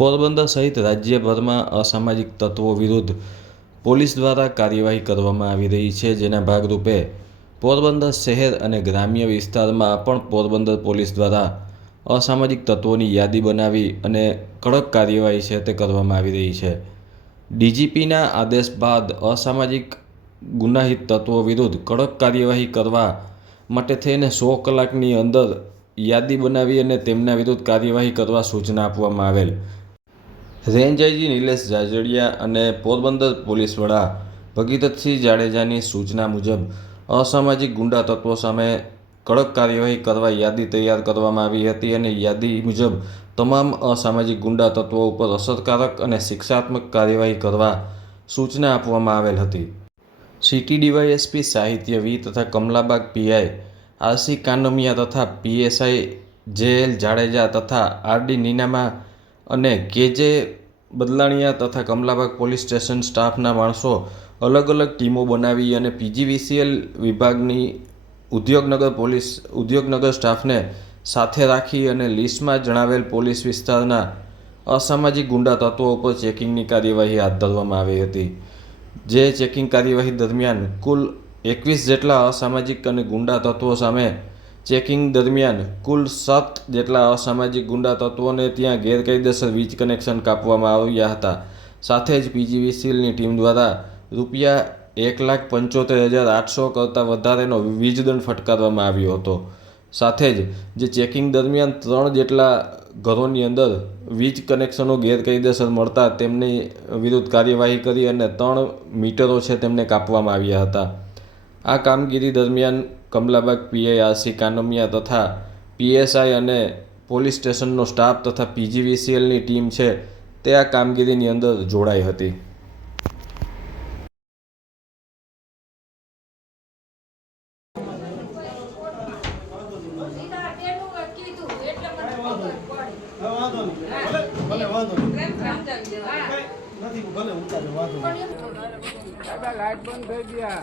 પોરબંદર સહિત રાજ્યભરમાં અસામાજિક તત્વો વિરુદ્ધ પોલીસ દ્વારા કાર્યવાહી કરવામાં આવી રહી છે, જેના ભાગરૂપે પોરબંદર શહેર અને ગ્રામ્ય વિસ્તારમાં પણ પોરબંદર પોલીસ દ્વારા અસામાજિક તત્વોની યાદી બનાવી અને કડક કાર્યવાહી છે તે કરવામાં આવી રહી છે. ડીજીપીના આદેશ બાદ અસામાજિક ગુનાહિત તત્વો વિરુદ્ધ કડક કાર્યવાહી કરવા માટે થઈને સો કલાકની અંદર યાદી બનાવી અને તેમના વિરુદ્ધ કાર્યવાહી કરવા સૂચના આપવામાં આવેલ. રેન્જ આઈજી નિલેશ જાજડિયા અને પોરબંદર પોલીસ વડા ભગીરથસિંહ જાડેજાની સૂચના મુજબ અસામાજિક ગુંડા તત્વો સામે કડક કાર્યવાહી કરવા યાદી તૈયાર કરવામાં આવી હતી અને યાદી મુજબ તમામ અસામાજિક ગુંડા તત્વો ઉપર અસરકારક અને શિક્ષાત્મક કાર્યવાહી કરવા સૂચના આપવામાં આવેલ હતી. સિટી ડીવાયએસપી સાહિત્ય વી તથા કમલાબાગ પીઆઈ, આરસી કાનમિયા તથા પીએસઆઈ, જેએલ જાડેજા તથા આરડી નીનામા અને કે જે બદલાણીયા તથા કમલાબાગ પોલીસ સ્ટેશન સ્ટાફના માણસો અલગ અલગ ટીમો બનાવી અને પીજીવીસીએલ વિભાગની ઉદ્યોગનગર પોલીસ, ઉદ્યોગનગર સ્ટાફને સાથે રાખી અને લિસ્ટમાં જણાવેલ પોલીસ વિસ્તારના અસામાજિક ગુંડા તત્વો ઉપર ચેકિંગની કાર્યવાહી હાથ ધરવામાં આવી હતી. જે ચેકિંગ કાર્યવાહી દરમિયાન કુલ એકવીસ જેટલા અસામાજિક અને ગુંડા તત્વો સામે ચેકિંગ દરમિયાન કુલ સાત જેટલા અસામાજિક ગુંડા તત્વોને ત્યાં ગેરકાયદેસર વીજ કનેક્શન કાપવામાં આવ્યા હતા. સાથે જ પીજીવીસીએલની ટીમ દ્વારા રૂપિયા એક લાખ પંચોતેર હજાર આઠસો કરતાં વધારેનો વીજદંડ ફટકારવામાં આવ્યો હતો. સાથે જ, જે ચેકિંગ દરમિયાન ત્રણ જેટલા ઘરોની અંદર વીજ કનેક્શનો ગેરકાયદેસર મળતા તેમની વિરુદ્ધ કાર્યવાહી કરી અને ત્રણ મીટરો છે તેમને કાપવામાં આવ્યા હતા. આ કામગીરી દરમિયાન કમલાબાગ પીઆઈ આરસી કાનમિયા તથા પીએસઆઈ અને પોલીસ સ્ટેશનનો સ્ટાફ તથા પીજીવીસીએલની ટીમ છે તે આ કામગીરીની અંદર જોડાઈ હતી. નથી ભલે ઉતારે વાંધો લાઈટ બંધ થઈ ગયા.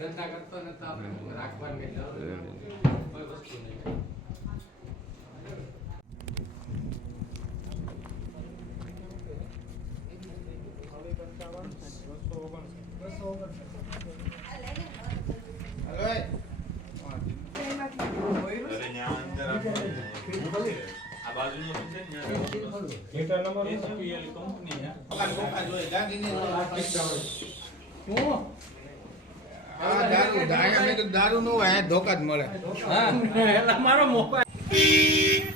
ધંધા કરતો નતો આપણે રાખવાની કઈ જરૂર નથી. કોઈ વસ્તુ નહીં. દારૂ દારૂ નો હોય ધોકા જ મળે. હા એટલે મારો મોબાઈલ.